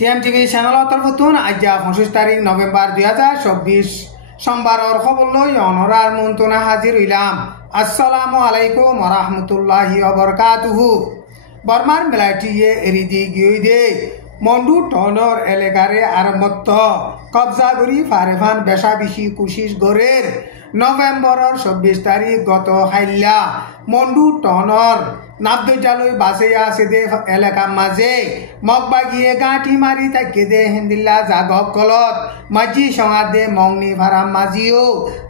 টিএমটিভি চ্যানেলৰ তৰফতোন আজি 25 তাৰিখ নৱেম্বৰ 2024 সোমবাৰৰ খবৰ লৈ অনৰাৰ মন্তনা হাজিৰ হইলাম। আসসালামু আলাইকুম ওয়া রাহমাতুল্লাহি ওয়া বারাকাতুহু। বর্মার মিলাটিয়ে এরিদি গিয়ে মন্ডু টনর এলাকারে আরম্ভত কবজা করি ফারেফান বেশা বেশি কোশিশ গড়ের নভেম্বরের 24 তারিখ গত হাইল্লা মন্ডু টনর নাবদজালই বাসে আছে দে এলাকা মাঝে মগবাগিয়ে গাঁঠি মারি থাকে দে হিন্দিল্লা জাগক কলত মাঝি সঙ্গা দে মংনি ভাড়া মাঝিও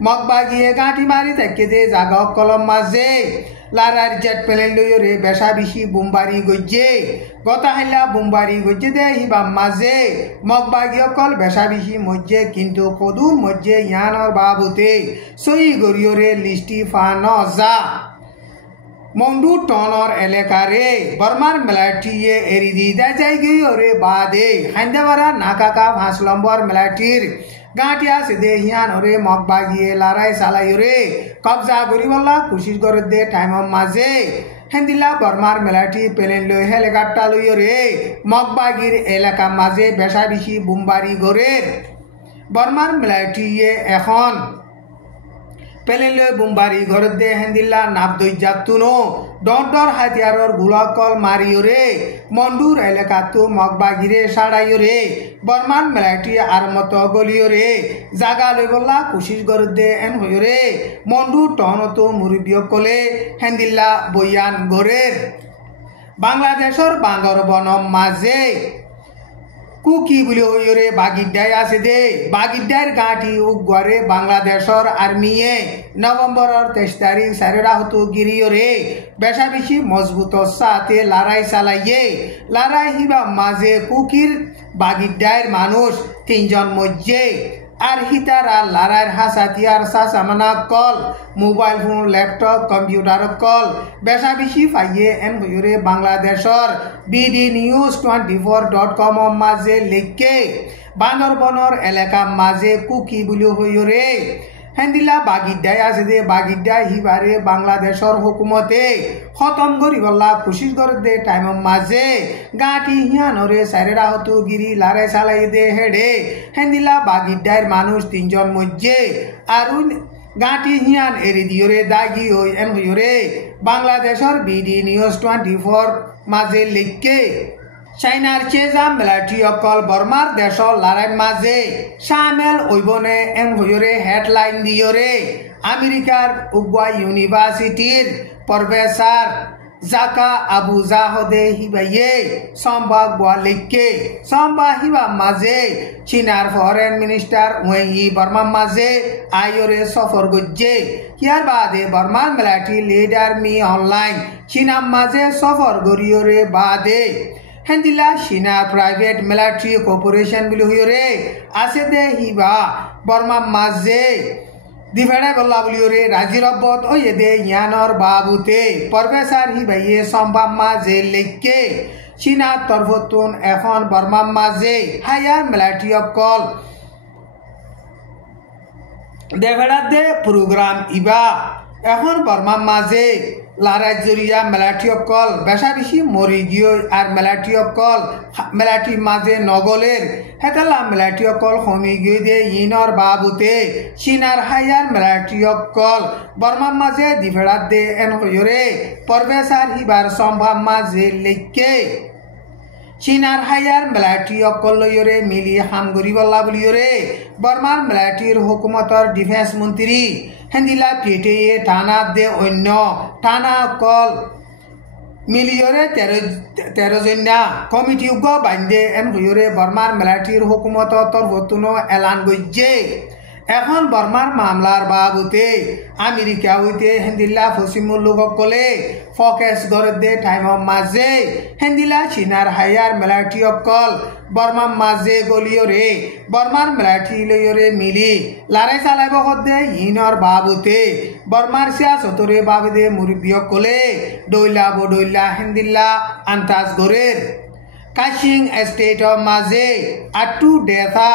মগবাগিয়ে গাঁঠি মারি থাকে দে জাগক কলম মাঝে লারার জেট প্লেন লইরে বেশা বেশি বুমবারি গজ্জে গতা হাইলা বুমবারি গজ্জে দে হিবা মাঝে মগবাগিয়ে কল বেশা বেশি মজ্জে কিন্তু কদুর মজ্জে ইয়ানর বাবুতে সই গরিয়রে লিস্টি ফানো যা মন্ডু টনর এলাকারে বর্মার মিলাটিয়ে এরিদি দাই গিয়ে বাদে হাইন্দাবারা নাকাকা 5 নম্বর মিলাটির গাঁটিয়া সিদে হিয়ান ওরে মগবাগিয়ে লড়াই চালাই রে কবজা করিবলা কোশিশ করে দে টাইম মাঝে হেন্দিলা বর্মার মিলাটি প্লেন লই হেলিকপ্টার লই রে মগবাগির এলাকা মাঝে বেশা বেশি বুমবারি গড়ের বর্মার মিলাটিয়ে এখন প্লেন লই বুমবারি ঘর দে হেন্দিল্লা নাবদজাতুনো ডর হাতিয়ারর গুলাকল মারিও রে মন্ডুর এলাকাতো মগবাগিরে সাড়াইও রে বর্মান মিলাটি আর মত গলিও রে জাগা লইবলা কোশিশ করে দে এন হইও রে মন্ডু টনতো মুরব্বিয় কলে হেন্দিল্লা বয়ান গড়ের বাংলাদেশর বান্দরবন মাঝে কুকি বলে হইরে বাগিড্ডায় আছে দে বাগিড্ডার গাঁটি উগরে বাংলাদেশর আর্মিয়ে নভেম্বরের 23 তারিখ সারেরা হতো গিরিয়রে বেশা বেশি মজবুত সাথে লড়াই চালাইয়ে লড়াই হিবা মাঝে কুকির বাগিড্ডার মানুষ 3 জন মজ্জে আর হিতারা লড়াইয়ের হাসাতিয়ার সাসামানা call mobile phone laptop computer call বেশা বেশি পাইয়ে এন হইরে বাংলাদেশর bdnews24.com মাঝে লিখে বান্দরবনের এলাকা মাঝে কুকি বলি হইরে হেন্দিলা বাগিড্ডায় আছে দে বাগিড্ডা হিবারে বাংলাদেশর হুকুমতে খতম করিবলা কোশিশ করে দে টাইম মাঝে গাঁটি হিয়ানরে সারেরা হতো গিরি লারে চালাই দে হেডে হেন্দিলা বাগিড্ডার মানুষ 3 জন মজ্জে আর গাঁটি হিয়ান এরি দিয়রে দাগি হই এন হইরে বাংলাদেশর bdnews24 মাঝে লিখকে চাইনার চেজা মিলাটি অকল বর্মার দেশর লড়াই মাঝে সামেল ওইবনে এন হইরে হেডলাইন দিয়রে আমেরিকার উগুয়া ইউনিভার্সিটির প্রফেসর জাকা আবু জাহদে হিবাইয়ে সম্ভব লিখকে সম্ভব হিবা মাঝে চীনার ফরেন মিনিস্টার ওই বর্মা মাঝে আইরে সফর গজ্জে ইয়ার বাদে বর্মার মিলাটি লিডার মি অনলাইন চীনা মাঝে সফর গরিয়রে বাদে হেন্দিলা চীনা প্রাইভেট মিলিটারি কর্পোরেশন বলি হইরে আছে দে হিবা বর্মা মাঝে দিভেড়া গল্লা বলিওরে রাজিরব্বত ওই দে ইয়ানর বাবুতে প্রফেসর হিবাইয়ে সম্ভব মাঝে লিখকে চীনা তরফতুন এখন বর্মা মাঝে হায়ার মিলিটারি কল দেভেড়া দে প্রোগ্রাম ইবা এখন বর্মা মাঝে লড়াই জরিয়া মিলিটারি কল বেশা বেশি মরি গিয়ে আর মিলিটারি কল মিলিটারি মাঝে নগলের হেতালা মিলিটারি কল কমি গিয়ে দে ইনর বাবুতে চীনার হায়ার মিলিটারি কল বর্মা মাঝে দিভেড়া দে এন হইরে প্রফেসর হিবার সম্ভব মাঝে লিখকে চীনার হায়ার মিলিটারি কল লইরে মিলি হাম গরিবল্লা বলিরে বর্মার মিলিটারির হুকুমতর ডিফেন্স মন্ত্রী হেন্দিলা পেটে টানা দে অন্য টানা কল মিলিয়রে 13 জনা কমিটি উগ বান্ধে এন হইরে বর্মার মিলিটারির হুকুমত তরফতুনো এলান গজ্জে এখন বর্মার মামলার বাবুতে আমেরিকা হইতে হেন্দিল্লা পশ্চিমুল লোক কলে ফোকাস করে দে টাইম মাঝে হেন্দিলা চীনার হায়ার মিলিটারি কল বর্মা মাঝে গলিয়রে বর্মার মিলিটারি লইরে মিলি লড়াই চালাইব দে ইনর বাবুতে বর্মার সিয়াসতরে বাবুদে মুরব্বিয় কলে ডইলা বডইলা হেন্দিল্লা আন্তাজ গরের কাশিং স্টেট মাঝে আটু ডেথা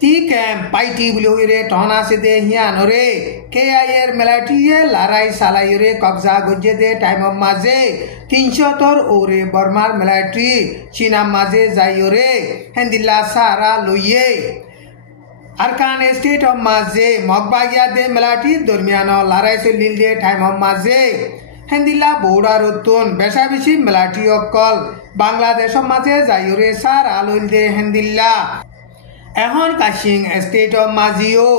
ती कैम पाइटी बुले टोना से दे हियानरे KIA मिलिट्री लड़ाई सालायुरे कब्जा गुज्जे दे टाइम माजे 300 ओरे बर्मार मिलिट्री चीना माजे जायोरे हिंदिला सारा लोये अरकान स्टेट ऑफ माजे मकबागिया दे मिलिट्री दरमियान लड़ाई से लील दे टाइम माजे हिंदिला बोर्डा रुतुन बेशा बिशी मिलिट्री अकल बांग्लादेश माजे जायोरे सारा लोल दे हिंदिला এখন কাশিং স্টেট অফ মাজিও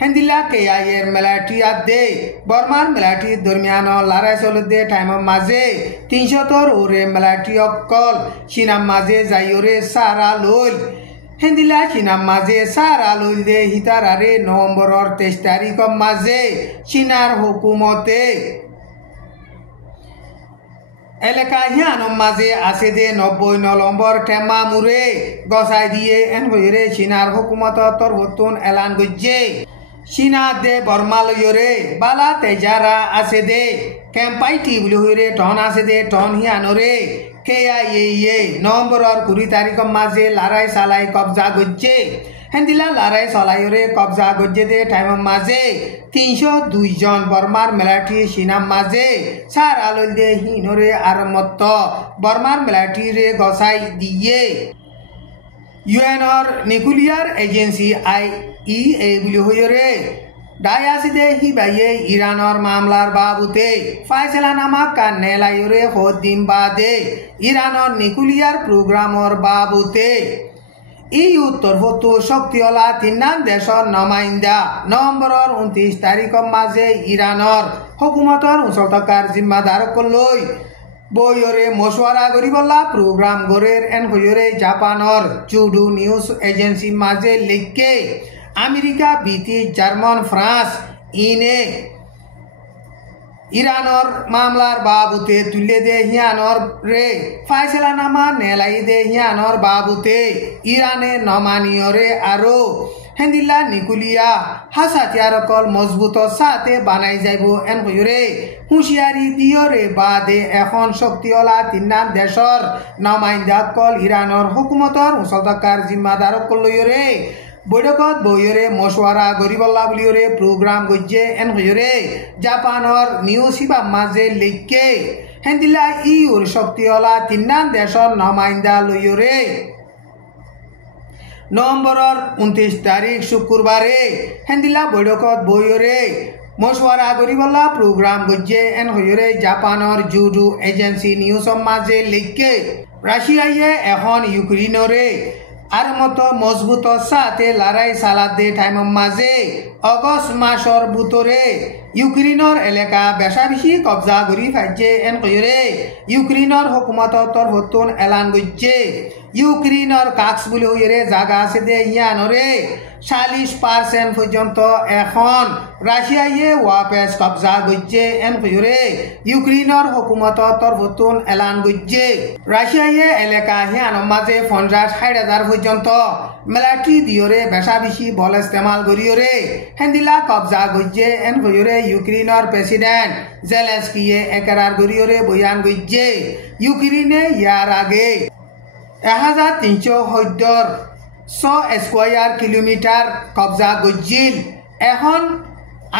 হেন্দিলা KIA মিলিটারি আদে বর্মার মিলিটারি দরমিয়ান লড়াই চলতে টাইম মাঝে 300 ওরে মিলিটারি অকল চীনাম মাঝে যাইরে সারা লইল হেন্দিলা চীনাম মাঝে সারা লইল দে হিতারারে নভেম্বরের 23 তারিখ মাঝে চীনার হুকুমতে এলাকা হিয়ানোর মাঝে আছে দে 90 নম্বর টেমা মুরে গসাই দিয়ে এন হইরে চীনার হুকুমত তরহতুন এলান গজ্জে চীনা দে বর্মালয়রে বালা তেজারা আছে দে ক্যাম্পাইটি বলে হইরে টন আছে দে টন হিয়ানোরে KIA নভেম্বরের 20 তারিখ মাঝে লড়াই সালাই কবজা গজ্জে হেন্দিলা লড়াই চলাইরে কবজা গজ্জে দে টাইম মাঝে 302 জন বর্মার মিলিটারি চীনার মাঝে সারা লইল দে হিনরে আর মত বর্মার মিলিটারি রে গসাই দিয়ে ইউএনর নিউক্লিয়ার এজেন্সি IAEA বলি হইরে ডায়াসি দে হিবাইয়ে ইরানর মামলার বাবুতে ফাইসলানামা কানে লাইরে হদিম বাদে ইরানর নিউক্লিয়ার প্রোগ্রামর বাবুতে উত্তর হতো শক্তিওয়ালা তিনান দেশর নমাইন্দা নভেম্বরের 29 তারিখ মাঝে ইরানর হুকুমতর উচল থকাৰ জিম্মাদার কলৈ বইরে মশওয়ারা করিবলা প্রোগ্রাম গরের এন হইরে জাপানর জুডু নিউজ এজেন্সি মাঝে লিখকে আমেরিকা ব্রিটিশ জার্মান ফ্রান্স ইনে ইরানর মামলার বাবুতে তুলে দে হিয়ানর রে ফাইসলানামা নেলাই দে হিয়ানর বাবুতে ইরানে নমানিয়রে আরো হেন্দিলা নিকুলিয়া হাসাতিয়ার কল মজবুত সাথে বানাই যাইব এন হইরে হুঁশিয়ারি দিয়রে বাদে এখন শক্তিওয়ালা তিনান দেশর নমাইন্দা কল ইরানর হুকুমতর উচল থকাৰ জিম্মাদার কলইরে বৈঠকত বইরে মশওয়ারা গরিবল্লা বুলিরে প্রোগ্রাম গজ্জে এন হইরে জাপানর নিউজ হিবা মাঝে লিখকে হেন্দিলা ইউর শক্তিওয়ালা তিনান দেশর নমাইন্দা লইরে নভেম্বরের 29 তারিখ শুক্রবারে হেন্দিলা বৈঠকত বইরে মশওয়ারা গরিবল্লা প্রোগ্রাম গজ্জে এন হইরে জাপানর জুডু এজেন্সি নিউজ মাঝে লিখকে রাশিয়ায় এখন ইউক্রেনরে আর মতো মজবুত সাথে লড়াই চালাতে টাইম মাঝে অগস্ট মাসর ভিতরে ইউক্রেনের এলাকা বেশা বেশি কবজা করি ফাইছে এন কইরে ইউক্রেনের হুকুমত তরফতুন এলান গজ্জে ইউক্রেনের কাক্স বলে হইরে জায়গা আছে দে ইয়ানরে 40% পর্যন্ত এখন রাশিয়ায় ওয়াপেস কবজা গজ্জে এন কইরে ইউক্রেনের হুকুমত তরফতুন এলান গজ্জে রাশিয়ায় এলাকা হিয়ান মাঝে 50,000 পর্যন্ত মিলিটারি দিয়রে বেশা বেশি বল ইস্তেমাল করিয়রে হেন্দিলা কবজা গজ্জে এন কইরে ইউক্রেনের প্রেসিডেন্ট জেলেন্সকিয়ে একরার করিয়রে বয়ান গজ্জে ইউক্রেনে ইয়ার আগে 1370 স্কোয়ার কিলোমিটার কবজা গজ্জিল এখন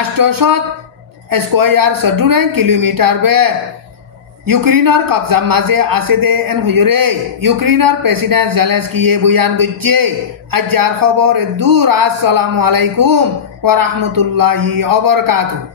800 স্কোয়ার 14 কিলোমিটার বে ইউক্রেনের কবজা মাঝে আছে দে এন হইরে ইউক্রেনের প্রেসিডেন্ট জেলেন্সকিয়ে বয়ান গজ্জে আজার খবর দূর আসসালামু আলাইকুম ওয়া রাহমাতুল্লাহি ওয়া বারাকাতুহু।